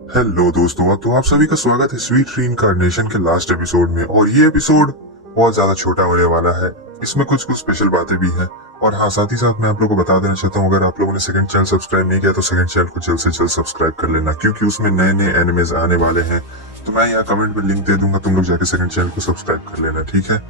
Hello दोस्तों, तो आप सभी का स्वागत है स्वीट रीइंकार्नेशन के लास्ट एपिसोड में। और ये एपिसोड बहुत ज्यादा छोटा होने वाला है। इसमें कुछ कुछ स्पेशल बातें भी हैं। और हाँ, साथ ही साथ मैं आप लोगों को बता देना चाहता हूँ, अगर आप लोगों ने सेकंड चैनल सब्सक्राइब नहीं किया तो सेकंड चैनल को जल्द से जल्द सब्सक्राइब कर लेना, क्योंकि उसमें नए नए एनिमेज आने वाले हैं। तो मैं यहाँ कमेंट में लिंक दे दूंगा, तुम लोग जाके सेकंड चैनल को सब्सक्राइब कर लेना, ठीक है।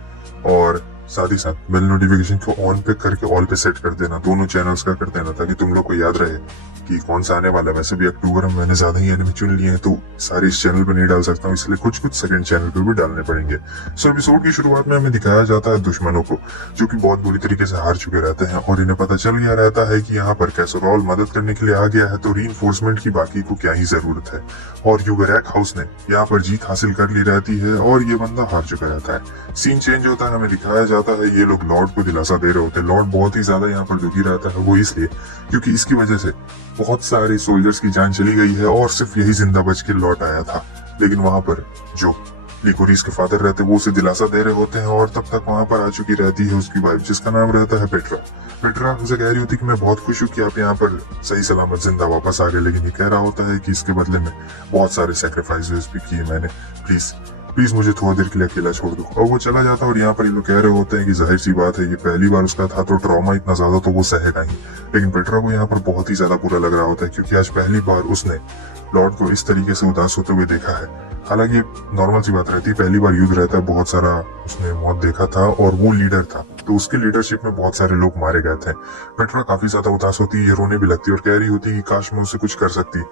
और साथ ही साथ बेल नोटिफिकेशन को ऑन पे करके ऑल पे सेट कर देना, दोनों चैनल्स का कर देना, ताकि तुम लोग को याद रहे कि कौन सा आने वाला है। वैसे भी अक्टूबर में मैंने ज्यादा ही एनिमे चुन लिए हैं, तो सारे इस चैनल पे नहीं डाल सकता हूँ, इसलिए कुछ कुछ सेकंड चैनल पे भी डालने पड़ेंगे। सो एपिसोड की शुरुआत में हमें दिखाया जाता है दुश्मनों को, जो कि बहुत बुरी तरीके से हार चुके रहते हैं, और इन्हें पता चल गया रहता है कि यहाँ पर कैसरोल मदद करने के लिए आ गया है, तो रीइंफोर्समेंट की बाकी को क्या ही जरूरत है। और यूगरैक हाउस ने यहाँ पर जीत हासिल कर ली रहती है, और ये बंदा हार चुका रहता है। सीन चेंज होता है, हमें दिखाया जाता है ये लोग लॉर्ड को दिलासा दे रहे होते हैं। लॉर्ड बहुत ही ज्यादा यहाँ पर दुखी रहता है, वो इसलिए क्योंकि इसकी वजह से बहुत सारे सोल्जर्स की जान चली गई है, और सिर्फ यही जिंदा बच के लौट आया था। लेकिन वहां पर जो लिकोरिस के फादर रहते हैं वो उसे दिलासा दे रहे होते हैं, और तब तक वहां पर आ चुकी रहती है उसकी वाइफ, जिसका नाम रहता है पेट्रा। पेट्रा उसे कह रही होती है कि मैं बहुत खुश हूँ कि आप यहाँ पर सही सलामत जिंदा वापस आ गए, लेकिन ये कह रहा होता है कि इसके बदले में बहुत सारे सेक्रीफाइसेस भी किए मैंने, प्लीज प्लीज मुझे थोड़ी देर के लिए अकेला छोड़ दो। और वो चला जाता है, और यहाँ पर ये लोग कह रहे होते हैं कि जाहिर सी बात है, ये पहली बार उसका था तो ट्रॉमा इतना ज्यादा तो वो सहेगा ही। लेकिन पेट्रा को यहाँ पर बहुत ही ज्यादा बुरा लग रहा होता है, क्योंकि आज पहली बार उसने लॉर्ड को इस तरीके से उदास होते हुए देखा है। हालांकि नॉर्मल सी बात रहती है, पहली बार युद्ध रहता है, बहुत सारा उसने मौत देखा था, और वो लीडर था, तो उसके लीडरशिप में बहुत सारे लोग मारे गए थे। पेट्रा काफी ज्यादा उदास होती है, रोने भी लगती है, और कह रही होती है कि काश मैं उससे कुछ कर सकती।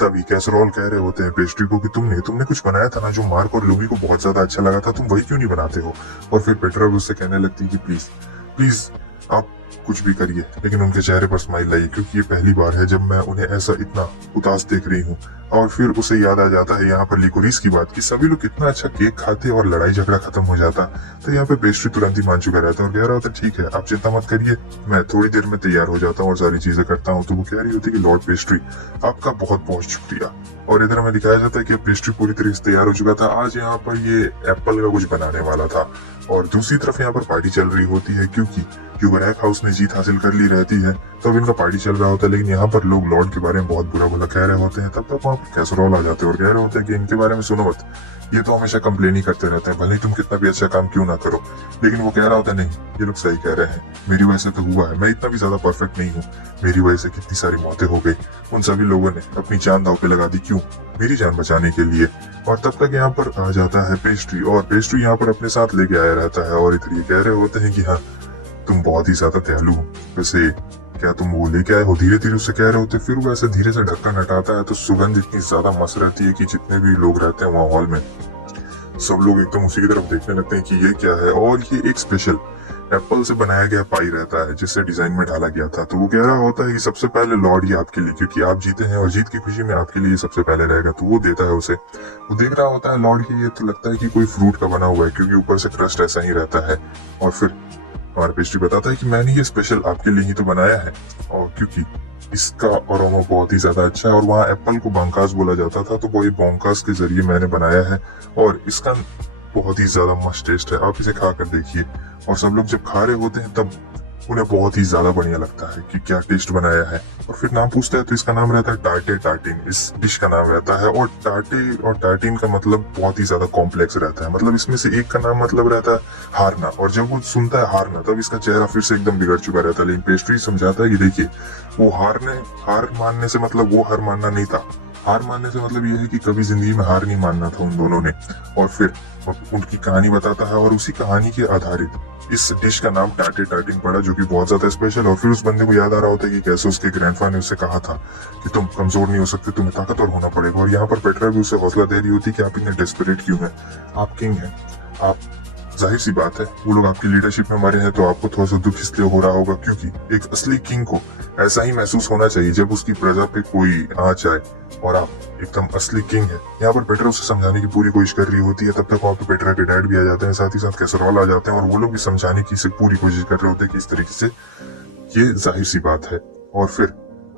तभी कैसरोल कह रहे होते हैं पेस्ट्री को कि तुमने तुमने कुछ बनाया था ना, जो मार्क और लूबी को बहुत ज्यादा अच्छा लगा था, तुम वही क्यों नहीं बनाते हो। और फिर पेट्रा भी उससे कहने लगती है कि प्लीज प्लीज आप कुछ भी करिए। लेकिन उनके चेहरे पर स्माइल आई, क्योंकि ये पहली बार है जब मैं उन्हें ऐसा इतना उदास देख रही हूँ। और फिर उसे याद आ जाता है यहाँ पर लिकोरिस की बात, कि सभी लोग कितना अच्छा केक खाते और लड़ाई झगड़ा खत्म हो जाता। तो यहाँ पे पेस्ट्री तुरंत ही मान चुका रहता है, और कह रहा होता ठीक है, आप चिंता मत करिए, मैं थोड़ी देर में तैयार हो जाता हूँ और सारी चीजें करता हूँ। तो वो कह रही होती है कि लॉर्ड पेस्ट्री आपका बहुत बहुत शुक्रिया। और इधर हमें दिखाया जाता है कि पेस्ट्री पूरी तरीके से तैयार हो चुका था, आज यहाँ पर ये एप्पल का कुछ बनाने वाला था। और दूसरी तरफ यहाँ पर पार्टी चल रही होती है, क्योंकि यूगरैक हाउस ने जीत हासिल कर ली रहती है, तो अब इनका पार्टी चल रहा होता है। लेकिन यहाँ पर लोग लॉर्ड के बारे में बहुत बुरा भला कह रहे होते हैं। तब तक वहाँ पर कैसरोल आ जाते हैं और कह रहे होते हैं कि इनके बारे में सुनो मत, ये तो हमेशा कंप्लेन ही करते रहते हैं, भले ही तुम कितना भी अच्छा काम क्यों ना करो। लेकिन वो कह रहा होता है नहीं, ये लोग सही कह रहे हैं, मेरी वजह से तो हुआ है, मैं इतना भी ज्यादा परफेक्ट नहीं हूँ, मेरी वजह से कितनी सारी मौतें हो गई, उन सभी लोगों ने अपनी जान दांव पे लगा दी, क्यों, मेरी जान बचाने के लिए। और तब तक यहाँ पर आ जाता है पेस्ट्री, और पेस्ट्री यहाँ पर अपने साथ लेके आया रहता है, और इधर ये कह रहे होते हैं कि हाँ तुम बहुत ही ज्यादा दयालु हो, वैसे क्या तुम वो लेके आए हो, धीरे धीरे उससे कह रहे होते। फिर वो ऐसे धीरे से ढक्कन हटाता है, तो सुगंध इतनी ज्यादा मस्त रहती है कि जितने भी लोग रहते हैं वहाँ हॉल में, सब लोग एकदम उसी की तरफ देखने लगते हैं कि ये क्या है। और ये एक स्पेशल एप्पल से बनाया गया पाई रहता है, जिससे डिजाइन में डाला गया था। तो वो कह रहा होता है कि सबसे पहले लॉर्ड ये आपके लिए, क्योंकि आप जीते हैं और जीत की खुशी में आपके लिए सबसे पहले रहेगा। तो वो देता है उसे, वो देख रहा होता है लॉर्ड की, ये तो लगता है कि कोई फ्रूट का बना हुआ है, क्योंकि ऊपर से क्रस्ट ऐसा ही रहता है। और फिर हमारा पेस्ट्री बताता है कि मैंने ये स्पेशल आपके लिए ही तो बनाया है, और क्योंकि इसका अरोमा बहुत ही ज्यादा अच्छा है, और वहाँ एप्पल को बंकास बोला जाता था, तो वही बंकास के जरिए मैंने बनाया है, और इसका बहुत ही ज्यादा मस्त टेस्ट है, आप इसे खा कर देखिए। और सब लोग जब खा रहे होते हैं तब उन्हें बहुत ही ज्यादा बढ़िया लगता है कि क्या टेस्ट बनाया है। और फिर नाम पूछता है, तो इसका नाम रहता है टार्टे टार्टिन, इस डिश का नाम रहता है। और टार्टे और टार्टिन का मतलब बहुत ही ज्यादा कॉम्प्लेक्स रहता है, मतलब इसमें से एक का नाम मतलब रहता है हारना, और जब वो सुनता है हारना तब इसका चेहरा फिर से एकदम बिगड़ चुका रहता है। लेकिन पेस्ट्री समझाता है कि देखिए, वो हार मानने से मतलब वो हार मानना नहीं था, हार मानने से मतलब ये है कि कभी जिंदगी में हार नहीं मानना था उन दोनों ने। और फिर उनकी कहानी बताता है, और उसी कहानी के आधारित इस डिश का नाम टाटे टाटिन पड़ा, जो कि बहुत ज्यादा स्पेशल। और फिर उस बंदे को याद आ रहा होता है कि कैसे उसके ग्रैंडफा ने उससे कहा था कि तुम कमजोर नहीं हो सकते, तुम्हें ताकतवर होना पड़ेगा। और यहाँ पर पेट्रा भी उसे हौसला दे रही होती है कि आप इतने डेस्परेट क्यों हैं, आप किंग हैं, आप, जाहिर सी बात है वो लोग आपकी लीडरशिप में मरे हैं, तो आपको थोड़ा सा दुख इसलिए हो रहा होगा, क्योंकि एक असली किंग को ऐसा ही महसूस होना चाहिए जब उसकी प्रजा पे कोई आंच आए, और आप एकदम असली किंग है। यहाँ पर पेट्रा उसे समझाने की पूरी कोशिश कर रही होती है। तब तक वहाँ पे पेट्रा के डैड भी आ जाते हैं, साथ ही साथ कैसरोल आ जाते हैं, और वो लोग भी समझाने की पूरी कोशिश कर रहे होते हैं कि इस तरीके से ये जाहिर सी बात है। और फिर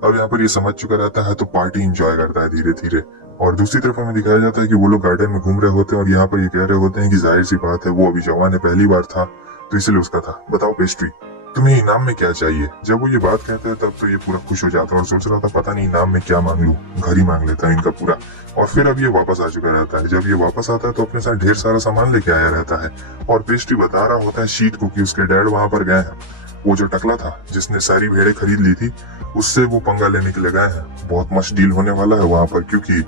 अब यहाँ पर ये समझ चुका रहता है, तो पार्टी इंजॉय करता है धीरे धीरे। और दूसरी तरफ हमें दिखाया जाता है कि वो लोग गार्डन में घूम रहे होते हैं, और यहाँ पर ये कह रहे होते हैं कि जाहिर सी बात है वो अभी जवान है, पहली बार था तो इसलिए उसका था। बताओ पेस्ट्री, तुम्हें इनाम में क्या चाहिए। जब वो ये बात कहते हैं तब तो ये पूरा खुश हो जाता है और सोच रहा था पता नहीं इनाम में क्या मांग लूं, घर ही मांग लेता है इनका पूरा। और फिर अब ये वापस आ चुका रहता है। जब ये वापस आता है तो अपने साथ ढेर सारा सामान लेके आया रहता है और पेस्ट्री बता रहा होता है शीट को कि उसके डैड वहां पर गए हैं। वो जो टकला था जिसने सारी भेड़ें खरीद ली थी, उससे वो पंगा लेने के लिए गए हैं। बहुत मस्त डील होने वाला है वहां पर, क्योंकि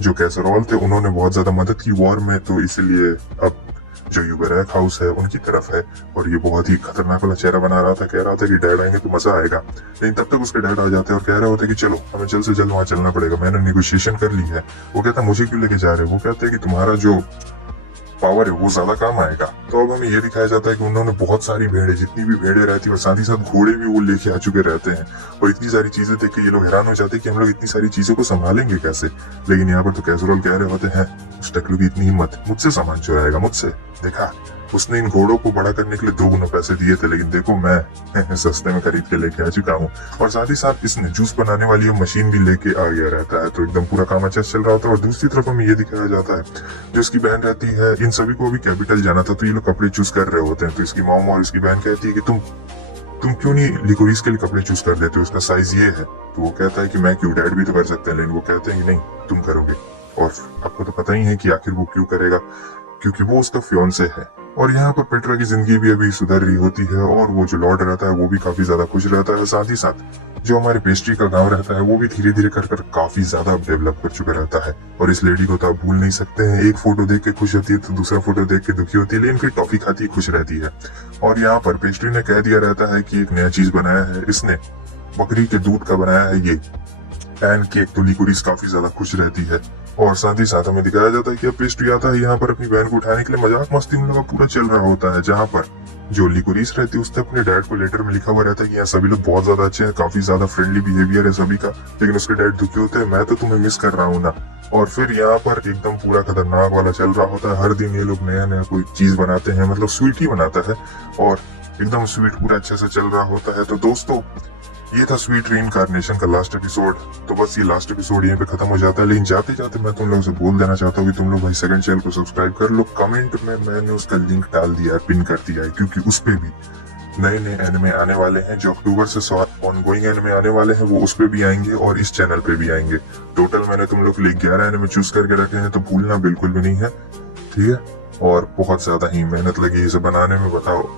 जो कैसरोल थे उन्होंने बहुत ज्यादा मदद की वॉर में, तो इसलिए अब जो यूबरैक हाउस है उनकी तरफ है। और ये बहुत ही खतरनाक वाला चेहरा बना रहा था, कह रहा था कि डैड आएंगे तो मजा आएगा। लेकिन तब तक उसके डैड आ जाते हैं और कह रहे होते कि चलो हमें जल्द से जल्द वहां चलना पड़ेगा, मैंने नेगोशिएशन कर ली है। वो कहता मुझे क्यों लेके जा रहे हो। वो कहते हैं कि तुम्हारा जो पावर है वो ज्यादा काम आएगा। तो अब हमें ये दिखाया जाता है कि उन्होंने बहुत सारी भेड़ें, जितनी भी भेड़ें रहती है और साथ ही साथ घोड़े भी वो लेके आ चुके रहते हैं। और इतनी सारी चीजें देख के ये लोग हैरान हो जाते हैं कि हम लोग इतनी सारी चीजों को संभालेंगे कैसे। लेकिन यहाँ पर तो कैसरोल कह रहे होते हैं उस टकलू की इतनी हिम्मत, मुझसे सामान चुराएगा, मुझसे। देखा उसने इन घोड़ों को बड़ा करने के लिए 2 गुना पैसे दिए थे, लेकिन देखो मैं सस्ते में खरीद के लेके आ चुका हूँ। और साथ ही साथ इसने जूस बनाने वाली मशीन भी लेके आ गया रहता है। तो एकदम पूरा काम अच्छा चल रहा होता है। और दूसरी तरफ हमें ये दिखाया जाता है जो इसकी बहन रहती है, इन सभी को भी कैपिटल जाना था, तो ये लोग कपड़े चूज कर रहे होते हैं। तो इसकी मॉम और इसकी बहन कहती है कि तुम क्यों नहीं लिकोरिस के लिए कपड़े चूज कर लेते हो, उसका साइज ये है। तो वो कहता है कि मैं क्यों, डैड भी तो कर सकते हैं। लेकिन वो कहते हैं कि नहीं, तुम करोगे। और आपको तो पता ही है कि आखिर वो क्यों करेगा, क्योंकि वो उसका फियोंसे है। और यहाँ पर पेट्रा की जिंदगी भी अभी सुधर रही होती है और वो जो लॉर्ड रहता है वो भी काफी ज्यादा खुश रहता है। साथ ही साथ जो हमारे पेस्ट्री का गांव रहता है वो भी धीरे धीरे कर काफी ज्यादा डेवलप कर चुका रहता है। और इस लेडी को तो आप भूल नहीं सकते हैं, एक फोटो देख के खुश होती है तो दूसरा फोटो देख के दुखी होती है, लेकिन फिर टॉफी खाती खुश रहती है। और यहाँ पर पेस्ट्री ने कह दिया रहता है कि एक नया चीज बनाया है इसने, बकरी के दूध का बनाया है ये पैन केक। तो लिकोरिस काफी ज्यादा खुश रहती है। और साथ ही साथ हमें दिखाया जाता है कि अब पेस्ट्री आता है यहाँ पर अपनी बहन को उठाने के लिए। मजाक मस्ती उन लोगों का पूरा चल रहा होता है, जहाँ पर जो लिकोरिस रहती है उसने अपने डैड को लेटर में लिखा हुआ रहता है कि यहाँ सभी लोग बहुत ज्यादा अच्छे हैं, काफी ज्यादा फ्रेंडली बिहेवियर है सभी का। लेकिन उसके डैड दुखी होते हैं, मैं तो तुम्हें मिस कर रहा हूँ ना। और फिर यहाँ पर एकदम पूरा खतरनाक वाला चल रहा होता है। हर दिन ये लोग नया नया कोई चीज बनाते हैं, मतलब स्वीट ही बनाता है और एकदम स्वीट पूरा अच्छे से चल रहा होता है। तो दोस्तों ये था स्वीट रीइंकार्नेशन का लास्ट एपिसोड। तो बस ये लास्ट एपिसोड यहीं पे खत्म हो जाता है। लेकिन जाते जाते मैं तुम लोगों से बोल देना चाहता हूँ कि तुम लोग भाई सेकंड चैनल को सब्सक्राइब कर लो। कमेंट में मैंने उसका लिंक डाल दिया है, पिन कर दिया है, क्योंकि उस पे भी नए नए एनिमे आने वाले हैं। जो अक्टूबर से ऑनगोइंग एनिमे आने वाले हैं वो उस पे भी आएंगे और इस चैनल पे भी आएंगे। टोटल मैंने तुम लोग के लिए 11 एनिमे चूज करके रखे हैं, तो भूलना बिल्कुल भी नहीं है, ठीक है। और बहुत ज्यादा ही मेहनत लगी इसे बनाने में। बताओ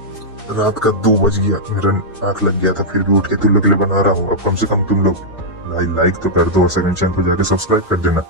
रात का 2 बज गया, मेरा आंख लग गया था, फिर भी उठ के तुम लोग के लिए बना रहा हूँ। अब कम से कम तुम लोग लाइक तो कर दो और सेकंड चैनल को जाके सब्सक्राइब कर देना।